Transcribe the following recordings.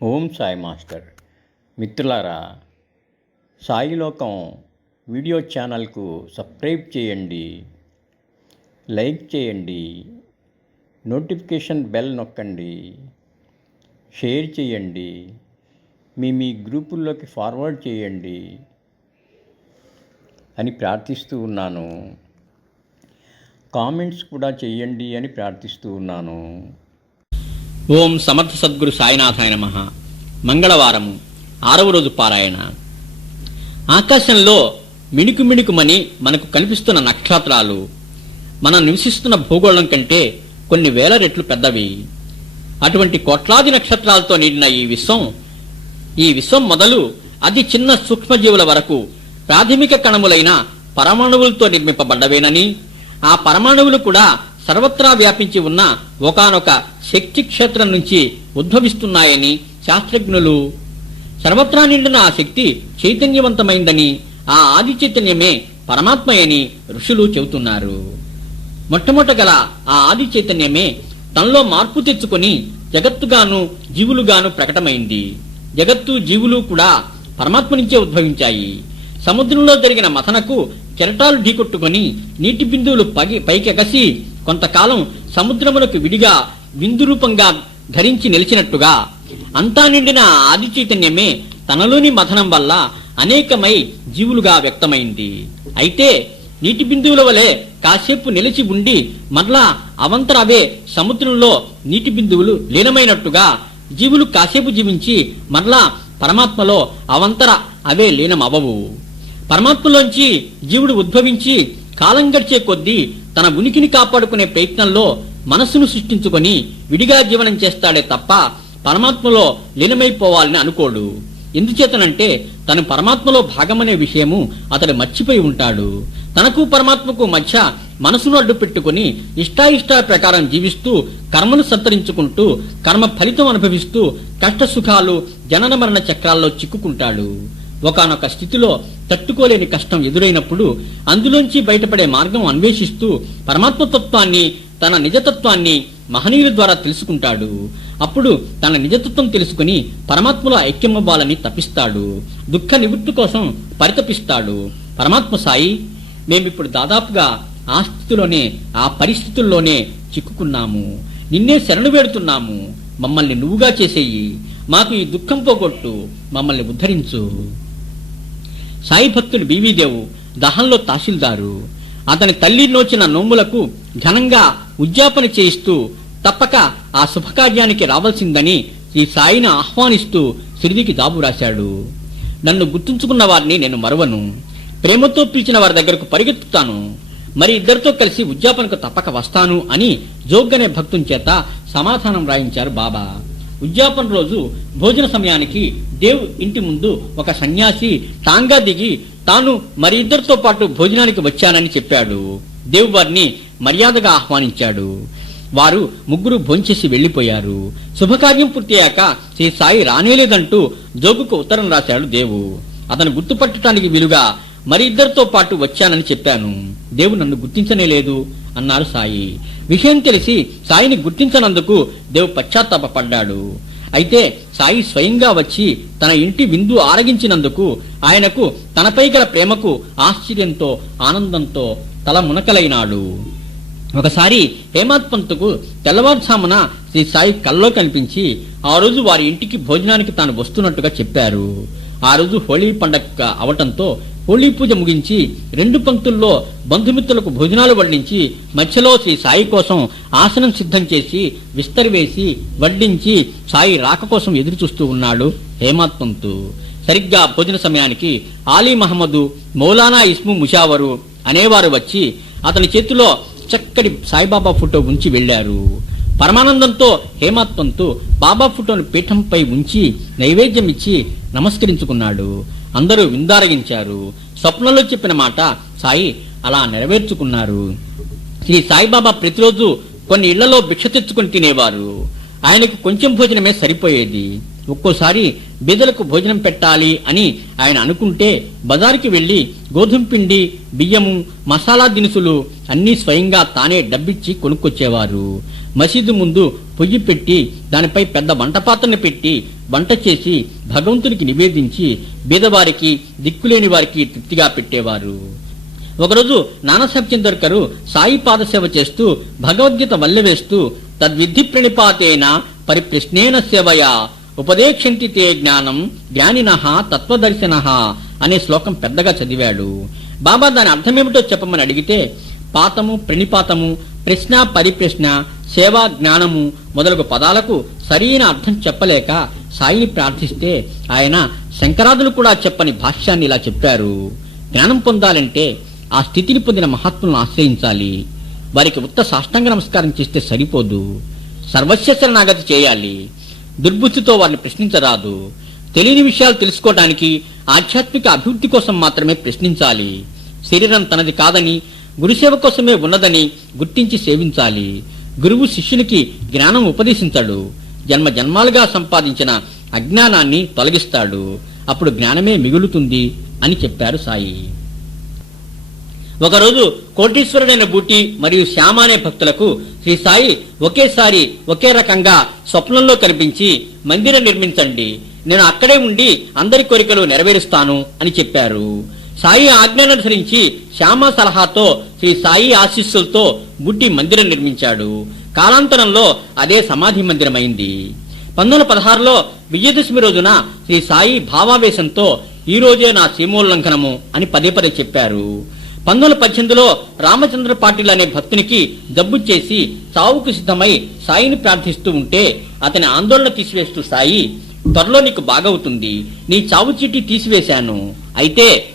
ఓం Sai master. మిత్రులారా Sailokam video ఛానల్కు subscribe చేయండి లైక్ చేయండి నోటిఫికేషన్ బెల్ నొక్కండి షేర్ చేయండి మీ మీ గ్రూపుల్లోకి ఫార్వర్డ్ చేయండి అని ప్రార్థిస్తూ ఉన్నాను. కామెంట్స్ కూడా చేయండి అని ప్రార్థిస్తూ ఉన్నాను. ఓం సమర్థ సద్గురు సాయినాథాయ నమ. మంగళవారము ఆరవ రోజు పారాయణ. ఆకాశంలో మిణుకు మిణుకుమని మనకు కనిపిస్తున్న నక్షత్రాలు మనం నివసిస్తున్న భూగోళం కంటే కొన్ని వేల రెట్లు పెద్దవి. అటువంటి కోట్లాది నక్షత్రాలతో నిండిన ఈ విశ్వం ఈ విశ్వం మొదలు అతి చిన్న సూక్ష్మజీవుల వరకు ప్రాథమిక కణములైన పరమాణువులతో నిర్మింపబడ్డవేనని ఆ పరమాణువులు కూడా సర్వత్రా వ్యాపించి ఉన్న ఒకానొక శక్తి క్షేత్రం నుంచి ఉద్భవిస్తున్నాయని శాస్త్రజ్ఞులు. సర్వత్రా నిండిన ఆ శక్తి చైతన్యవంతమైందని ఆ ఆది చైతన్యమే పరమాత్మయని ఋషులు చెబుతున్నారు. మొట్టమొదట గల ఆ ఆది చైతన్యమే తనలో మార్పు తెచ్చుకొని జగత్తుగాను జీవులుగాను ప్రకటమైంది. జగత్తు జీవులు కూడా పరమాత్మ నుంచే ఉద్భవించాయి. సముద్రంలో జరిగిన మథనకు కెరటాలు ఢీకొట్టుకొని నీటి బిందువులు పగి పైకెగసి కొంతకాలం సముద్రములకు విడిగా విందురూపంగా ధరించి నిలిచినట్టుగా అంతా నిండిన ఆది చైతన్యమే తనలోని మథనం వల్ల అనేకమై జీవులుగా వ్యక్తమైంది. అయితే నీటి బిందువుల వలె కాసేపు నిలిచి ఉండి మరలా అవంతర అవే సముద్రంలో నీటి బిందువులు లీనమైనట్టుగా జీవులు కాసేపు జీవించి మరలా పరమాత్మలో అవంతర అవే లీనమవవు పరమాత్మలోంచి జీవుడు ఉద్భవించి కాలం గడిచే కొద్దీ తన ఉనికిని కాపాడుకునే ప్రయత్నంలో మనస్సును సృష్టించుకొని విడిగా జీవనం చేస్తాడే తప్ప పరమాత్మలో లీనమైపోవాలని అనుకోడు. ఎందుచేతనంటే తను పరమాత్మలో భాగమనే విషయము అతడు మర్చిపోయి ఉంటాడు. తనకు పరమాత్మకు మధ్య మనసును అడ్డు పెట్టుకుని ఇష్టాయిష్టాల ప్రకారం జీవిస్తూ కర్మను సంతరించుకుంటూ కర్మ ఫలితం అనుభవిస్తూ కష్ట సుఖాలు జనన మరణ చక్రాల్లో చిక్కుకుంటాడు. ఒకనొక స్థితిలో తట్టుకోలేని కష్టం ఎదురైనప్పుడు అందులోంచి బయటపడే మార్గం అన్వేషిస్తూ పరమాత్మతత్వాన్ని తన నిజతత్వాన్ని మహనీయుల ద్వారా తెలుసుకుంటాడు. అప్పుడు తన నిజతత్వం తెలుసుకుని పరమాత్మలో ఐక్యమవ్వాలని తపిస్తాడు. దుఃఖ నివృత్తి కోసం పరితపిస్తాడు. పరమాత్మ సాయి మేమిప్పుడు దాదాపుగా ఆ స్థితిలోనే ఆ పరిస్థితుల్లోనే చిక్కుకున్నాము. నిన్నే శరణు వేడుతున్నాము. మమ్మల్ని నువ్వుగా చేసేయి. మాకు ఈ దుఃఖం పోగొట్టు. మమ్మల్ని ఉద్ధరించు. సాయి భక్తుడు బీవీదేవు దహంలో తహసీల్దారు. అతని తల్లి నోచిన నోములకు ఘనంగా ఉద్యాపన చేయిస్తూ తప్పక ఆ శుభకార్యానికి రావాల్సిందని ఈ సాయిని ఆహ్వానిస్తూ సిరిదికి జాబు రాశాడు. నన్ను గుర్తుంచుకున్న వారిని నేను మరవను. ప్రేమతో పిలిచిన వారి దగ్గరకు పరిగెత్తుతాను. మరి ఇద్దరితో కలిసి ఉద్యాపనకు తప్పక వస్తాను అని జోగ్గనే భక్తుని చేత సమాధానం రాయించారు బాబా. ఉద్యాపన రోజు భోజన సమయానికి దేవ్ ఇంటి ముందు ఒక సన్యాసి టాంగా దిగి తాను మరి ఇద్దరితో పాటు భోజనానికి వచ్చానని చెప్పాడు. దేవ్ వారిని మర్యాదగా ఆహ్వానించాడు. వారు ముగ్గురు భోంచేసి వెళ్ళిపోయారు శుభకార్యం పూర్తయ్యాక శ్రీ సాయి రానేలేదంటూ జోగుకు ఉత్తరం రాశాడు దేవు. అతను గుర్తుపట్టడానికి వీలుగా మరి ఇద్దరితో పాటు వచ్చానని చెప్పాను. దేవు నన్ను గుర్తించనే లేదు. అన్నారు సాయి. విషయం తెలిసి సాయిని గుర్తించనందుకు దేవు పశ్చాత్తాపడ్డాడు అయితే సాయి స్వయంగా వచ్చి తన ఇంటి విందు ఆరగించినందుకు ఆయనకు తనపై గల ప్రేమకు ఆశ్చర్యంతో ఆనందంతో తల మునకలైనాడు. ఒకసారి హేమాత్ పంత్కు తెల్లవారుజామున శ్రీ సాయి కల్లో కనిపించి ఆ రోజు వారి ఇంటికి భోజనానికి తాను వస్తున్నట్టుగా చెప్పారు. ఆ రోజు హోళీ పండగ అవటంతో హోళీ పూజ ముగించి రెండు పంక్తుల్లో బంధుమిత్రులకు భోజనాలు వడ్డించి మధ్యలో శ్రీ సాయి కోసం ఆసనం సిద్ధం చేసి విస్తరివేసి వడ్డించి సాయి రాక కోసం ఎదురు చూస్తూ ఉన్నాడు హేమాత్మంతు. సరిగ్గా భోజన సమయానికి ఆలీ మహమ్మదు మౌలానా ఇస్ము ముషావరు అనేవారు వచ్చి అతని చేతిలో చక్కటి సాయిబాబా ఫోటో ఉంచి వెళ్ళారు పరమానందంతో హేమత్వంతో బాబా ఫోటోను పీఠంపై ఉంచి నైవేద్యం ఇచ్చి నమస్కరించుకున్నాడు. అందరూ విందారగించారు. స్వప్నంలో చెప్పిన మాట సాయి అలా నెరవేర్చుకున్నారు. శ్రీ సాయిబాబా ప్రతిరోజు కొన్ని ఇళ్ళలో భిక్ష తెచ్చుకొని తినేవారు. ఆయనకు కొంచెం భోజనమే సరిపోయేది. ఒక్కోసారి బీదలకు భోజనం పెట్టాలి అని ఆయన అనుకుంటే బజారుకి వెళ్ళి గోధుమ పిండి బియ్యము మసాలా దినుసులు అన్నీ స్వయంగా తానే డబ్బిచ్చి కొనుక్కొచ్చేవారు. మసీదు ముందు పొయ్యి పెట్టి దానిపై పెద్ద వంటపాత్రను పెట్టి వంట చేసి భగవంతునికి నివేదించి బీదవారికి దిక్కులేని వారికి తృప్తిగా పెట్టేవారు. ఒకరోజు నానాసాహెబ్ చందర్కరు సాయి పాదసేవ చేస్తూ భగవద్గీత వల్లవేస్తూ తద్విధి ప్రణిపాతేన పరిప్రశ్నేన సేవయా ఉపదేక్షంతి తే జ్ఞానం జ్ఞానిన తత్వదర్శన అనే శ్లోకం పెద్దగా చదివాడు. బాబా దాని అర్థమేమిటో చెప్పమని అడిగితే పాతము ప్రణిపాతము ప్రశ్న పరిప్రశ్న సేవా జ్ఞానము మొదలగు పదాలకు సరైన అర్థం చెప్పలేక సాయిని ప్రార్థిస్తే ఆయన శంకరాదులు కూడా చెప్పని భాష్యాన్ని ఇలా చెప్పారు. జ్ఞానం పొందాలంటే ఆ స్థితిని పొందిన మహాత్ములను ఆశ్రయించాలి. వారికి ఉత్త సాష్టాంగ నమస్కారం చేస్తే సరిపోదు. సర్వస్వ శరణాగతి చేయాలి. దుర్బుద్ధితో వారిని ప్రశ్నించరాదు. తెలియని విషయాలు తెలుసుకోవడానికి ఆధ్యాత్మిక అభివృద్ధి కోసం మాత్రమే ప్రశ్నించాలి. శరీరం తనది కాదని గురుసేవ కోసమే ఉన్నదని గుర్తించి సేవించాలి. గురువు శిష్యునికి జ్ఞానం ఉపదేశించాడు. జన్మ జన్మాలుగా సంపాదించిన అజ్ఞానాన్ని తొలగిస్తాడు. అప్పుడు జ్ఞానమే మిగులుతుంది అని చెప్పారు సాయి. ఒకరోజు కోటీశ్వరుడైన బూటి మరియు శ్యామ అనే భక్తులకు శ్రీ సాయి ఒకేసారి ఒకే రకంగా స్వప్నంలో కనిపించి మందిరం నిర్మించండి. నేను అక్కడే ఉండి అందరి కోరికలు నెరవేరుస్తాను అని చెప్పారు. సాయి ఆజ్ఞను అనుసరించి శ్యామ సలహాతో శ్రీ సాయి ఆశీస్సులతో బుట్టి మందిరం నిర్మించాడు. కాలాంతరంలో అదే సమాధి మందిరమైంది. పంతొమ్మిది పదహారులో విజయదశమి రోజున శ్రీ సాయి భావావేశంతో ఈ రోజే నా సీమోల్లంఘనము అని పదే పదే చెప్పారు. పంతొమ్మిది పద్దెనిమిదిలో రామచంద్ర పాటిల్ అనే భక్తునికి జబ్బు చేసి చావుకు సిద్ధమై సాయిని ప్రార్థిస్తూ ఉంటే అతని ఆందోళన తీసివేస్తూ సాయి త్వరలో నీకు బాగవుతుంది. నీ చావు చీటి తీసివేశాను. అయితే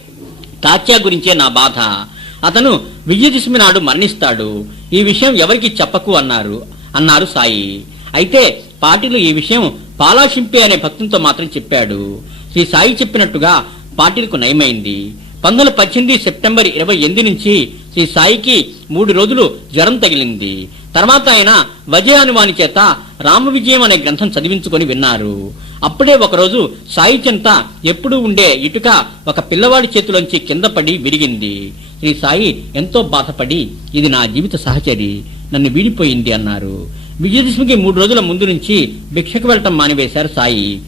తాత్యా గురించే నా బాధ. అతను విజయదశమి నాడు మరణిస్తాడు. ఈ విషయం ఎవరికి చెప్పకు అన్నారు. అన్నారు సాయి. అయితే పాటిలు ఈ విషయం పాలాశింపే అనే భక్తునితో మాత్రం చెప్పాడు. శ్రీ సాయి చెప్పినట్టుగా పాటిలకు నయమైంది. పంతొమ్మిది వందల పద్దెనిమిది సెప్టెంబర్ ఇరవై ఎనిమిది నుంచి శ్రీ సాయికి మూడు రోజులు జ్వరం తగిలింది. తర్వాత ఆయన వజయానువాని చేత రామ విజయం అనే గ్రంథం చదివించుకొని విన్నారు. అప్పుడే ఒకరోజు సాయి చెంత ఎప్పుడూ ఉండే ఇటుక ఒక పిల్లవాడి చేతిలోంచి కింద పడి విరిగింది. శ్రీ సాయి ఎంతో బాధపడి ఇది నా జీవిత సహచరి నన్ను వీడిపోయింది అన్నారు. విజయదశమికి మూడు రోజుల ముందు నుంచి భిక్షకు వెళ్ళటం మానివేశారు సాయి.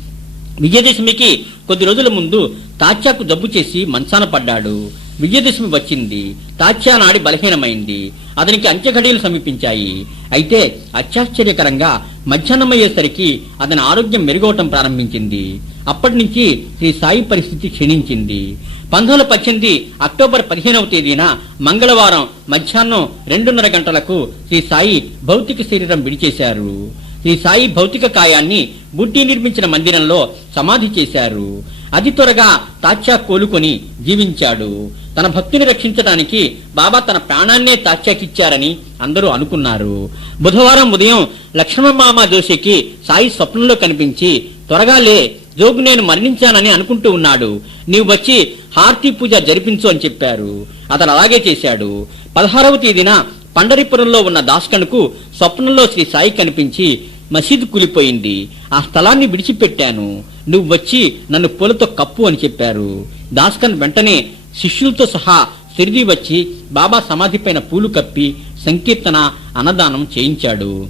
విజయదశమికి కొద్ది రోజుల ముందు తాచాకు జబ్బు చేసి మంచాన పడ్డాడు. విజయదశమి వచ్చింది తాత్యానాడి బలహీనమైంది అతనికి అంత్యఘడియలు సమీపించాయి. అయితే అత్యాశ్చర్యకరంగా మధ్యాహ్నమయ్యేసరికి అతని ఆరోగ్యం మెరుగవటం ప్రారంభించింది. అప్పటి నుంచి శ్రీ సాయి పరిస్థితి క్షీణించింది. పంతొమ్మిది పద్దెనిమిది అక్టోబర్ పదిహేనవ తేదీన మంగళవారం మధ్యాహ్నం రెండున్నర గంటలకు శ్రీ సాయి భౌతిక శరీరం విడిచేశారు. శ్రీ సాయి భౌతిక కాయాన్ని బుట్టి నిర్మించిన మందిరంలో సమాధి చేశారు. అతి త్వరగా తాత్యా కోలుకొని జీవించాడు. తన భక్తిని రక్షించడానికి బాబా తన ప్రాణాన్నే తాత్యాకిచ్చారని అందరూ అనుకున్నారు. బుధవారం ఉదయం లక్ష్మణమామ జోషికి సాయి స్వప్నంలో కనిపించి త్వరగా లే జోగు నేను మరణించానని అనుకుంటూ ఉన్నాడు. నీవు వచ్చి హార్తి పూజ జరిపించు అని చెప్పారు. అతను అలాగే చేశాడు. పదహారవ తేదీన పండరిపురంలో ఉన్న దాస్కన్కు స్వప్నంలో శ్రీ సాయి కనిపించి మసీదు కూలిపోయింది. ఆ స్థలాన్ని విడిచిపెట్టాను. నువ్వు వచ్చి నన్ను పూలతో కప్పు అని చెప్పారు. దాస్కన్ వెంటనే శిష్యులతో సహా సిరిది వచ్చి బాబా సమాధిపైన పూలు కప్పి సంకీర్తన అన్నదానం చేయించాడు.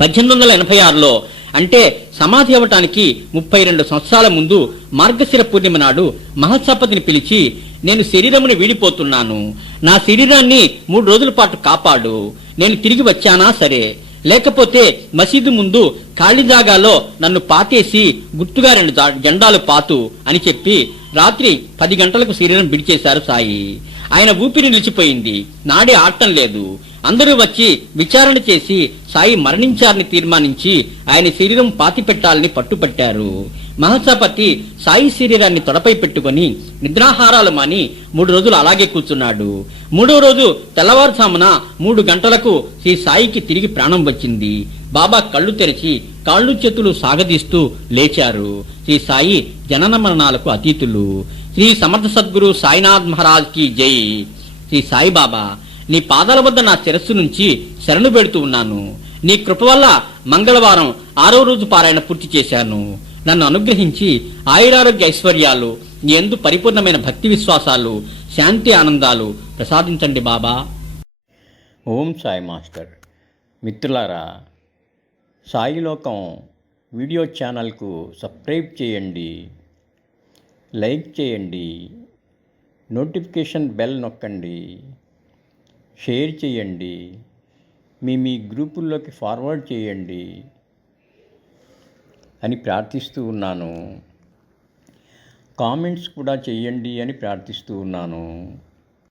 పద్దెనిమిది వందల ఎనభై ఆరులో అంటే సమాధి అవ్వటానికి ముప్పై రెండు సంవత్సరాల ముందు మార్గశిర పూర్ణిమ నాడు మహత్సపతిని పిలిచి నేను శరీరముని వీడిపోతున్నాను. నా శరీరాన్ని మూడు రోజుల పాటు కాపాడు. నేను తిరిగి వచ్చానా సరే. లేకపోతే మసీదు ముందు ఖాళీ జాగాలో నన్ను పాతేసి గుర్తుగా రెండు జెండాలు పాతు అని చెప్పి రాత్రి పది గంటలకు శరీరం బిడిచేశారు సాయి. ఆయన ఊపిరి నిలిచిపోయింది. నాడి ఆడటం లేదు. అందరూ వచ్చి విచారణ చేసి సాయి మరణించారని తీర్మానించి ఆయన శరీరం పాతిపెట్టాలని పట్టుపట్టారు. మహసాపతి సాయి శరీరాన్ని తొడపై పెట్టుకొని నిద్రాహారాలు మాని మూడు రోజులు అలాగే కూర్చున్నాడు. మూడో రోజు తెల్లవారుజామున మూడు గంటలకు శ్రీ సాయికి తిరిగి ప్రాణం వచ్చింది. బాబా కళ్ళు తెరిచి కాళ్ళు చేతులు సాగదీస్తూ లేచారు. శ్రీ సాయి జనన మరణాలకు అతీతులు. శ్రీ సమర్థ సద్గురు సాయినాథ్ మహారాజ్కి జై. శ్రీ సాయిబాబా నీ పాదాల వద్ద నా శిరస్సు నుంచి శరణు పెడుతూ ఉన్నాను. నీ కృప వల్ల మంగళవారం ఆరో రోజు పారాయణ పూర్తి చేశాను. నన్ను అనుగ్రహించి ఆయురారోగ్య ఐశ్వర్యాలు నీ ఎందు పరిపూర్ణమైన భక్తి విశ్వాసాలు శాంతి ఆనందాలు ప్రసాదించండి బాబా. ఓం సాయి మాస్టర్. మిత్రులారా సాయిలోకం వీడియో ఛానల్కు సబ్స్క్రైబ్ చేయండి లైక్ చేయండి నోటిఫికేషన్ బెల్ నొక్కండి షేర్ చేయండి మీ మీ గ్రూపుల్లోకి ఫార్వర్డ్ చేయండి అని ప్రార్థిస్తూ ఉన్నాను. కామెంట్స్ కూడా చేయండి అని ప్రార్థిస్తూ ఉన్నాను.